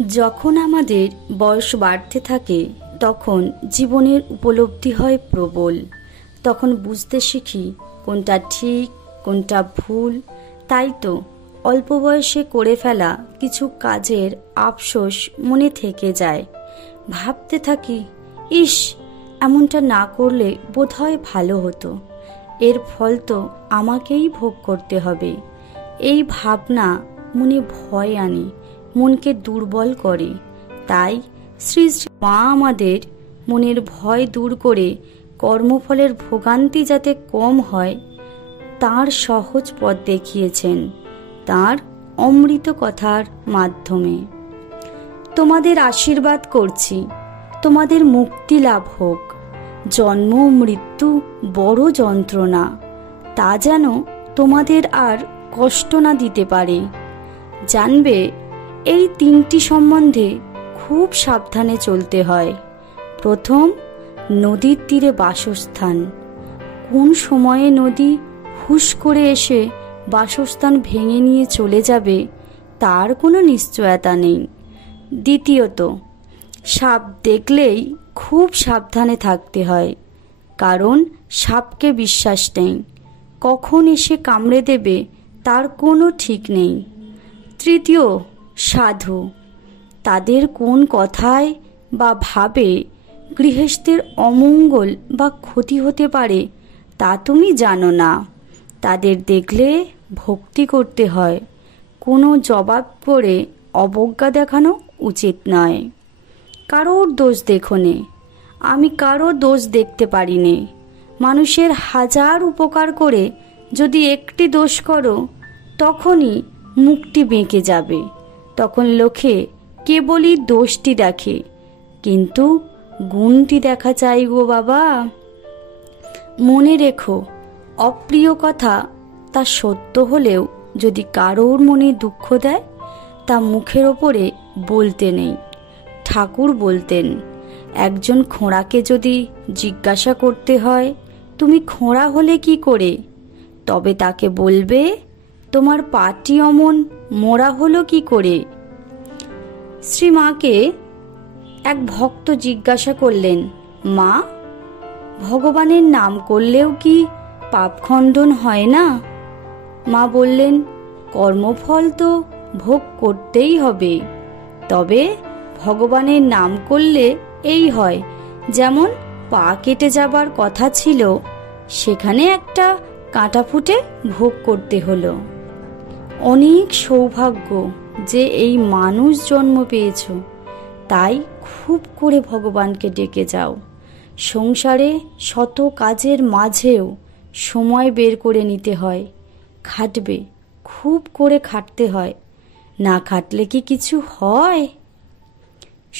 যখন আমাদের বয়স বাড়তে থাকে তখন জীবনের উপলব্ধি হয় প্রবল। তখন বুঝতে শিখি কোনটা ঠিক কোনটা ভুল। তাই তো অল্প বয়সে করে ফেলা কিছু কাজের আফসোস মনে থেকে যায়। ভাবতে থাকি, ইস, এমনটা না করলে বোধহয় ভালো হতো। এর ফল তো আমাকেই ভোগ করতে হবে। এই ভাবনা মনে ভয় আনে, মনকে দুর্বল করে। তাই শ্রী শ্রী মা আমাদের মনের ভয় দূর করে কর্মফলের ভোগান্তি যাতে কম হয় তার সহজ পথ দেখিয়েছেন তার অমৃত কথার মাধ্যমে। তোমাদের আশীর্বাদ করছি, তোমাদের মুক্তি লাভ হোক। জন্ম মৃত্যু বড় যন্ত্রণা, তা যেন তোমাদের আর কষ্ট না দিতে পারে। জানবে এই তিনটি সম্বন্ধে খুব সাবধানে চলতে হয়। প্রথম, নদীর তীরে বাসস্থান। কোন সময়ে নদী হুশ করে এসে বাসস্থান ভেঙে নিয়ে চলে যাবে তার কোনো নিশ্চয়তা নেই। দ্বিতীয়ত, সাপ দেখলেই খুব সাবধানে থাকতে হয়, কারণ সাপকে বিশ্বাস নেই, কখন এসে কামড়ে দেবে তার কোনো ঠিক নেই। তৃতীয়, সাধু, তাদের কোন কথায় বা ভাবে গৃহস্থের অমঙ্গল বা ক্ষতি হতে পারে তা তুমি জানো না। তাদের দেখলে ভক্তি করতে হয়, কোনো জবাব করে অবজ্ঞা দেখানো উচিত নয়। কারোর দোষ দেখো নে, আমি কারো দোষ দেখতে পারি নে। মানুষের হাজার উপকার করে যদি একটি দোষ করো তখনই মুখটি বেঁকে যাবে। তখন লোকে কেবলই দোষটি দেখে, কিন্তু গুণটি দেখা চাই গো বাবা। মনে রেখো, অপ্রিয় কথা তা সত্য হলেও যদি কারোর মনে দুঃখ দেয় তা মুখের ওপরে বলতে নেই। ঠাকুর বলতেন, একজন খোঁড়াকে যদি জিজ্ঞাসা করতে হয় তুমি খোঁড়া হলে কি করে, তবে তাকে বলবে তোমার পাটি অমন মোড়া হলো কি করে। শ্রীমাকে এক ভক্ত জিজ্ঞাসা করলেন, মা, ভগবানের নাম করলেও কি পাপ খণ্ডন হয় না? মা বললেন, কর্মফল তো ভোগ করতেই হবে, তবে ভগবানের নাম করলে এই হয়, যেমন পা কেটে যাবার কথা ছিল সেখানে একটা কাঁটা ফুটে ভোগ করতে হলো। অনেক সৌভাগ্য যে এই মানুষ জন্ম পেয়েছ, তাই খুব করে ভগবানকে ডেকে যাও। সংসারে শত কাজের মাঝেও সময় বের করে নিতে হয়। খাটবে, খুব করে খাটতে হয়, না খাটলে কি কিছু হয়?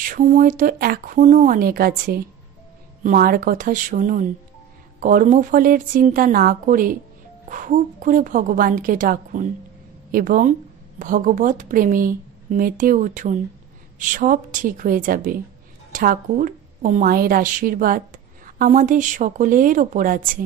সময় তো এখনো অনেক আছে। মার কথা শুনুন, কর্মফলের চিন্তা না করে খুব করে ভগবানকে ডাকুন এবং ভগবত প্রেমে মেতে উঠুন। সব ঠিক হয়ে যাবে। ঠাকুর ও মায়ের আশীর্বাদ আমাদের সকলের ওপর আছে।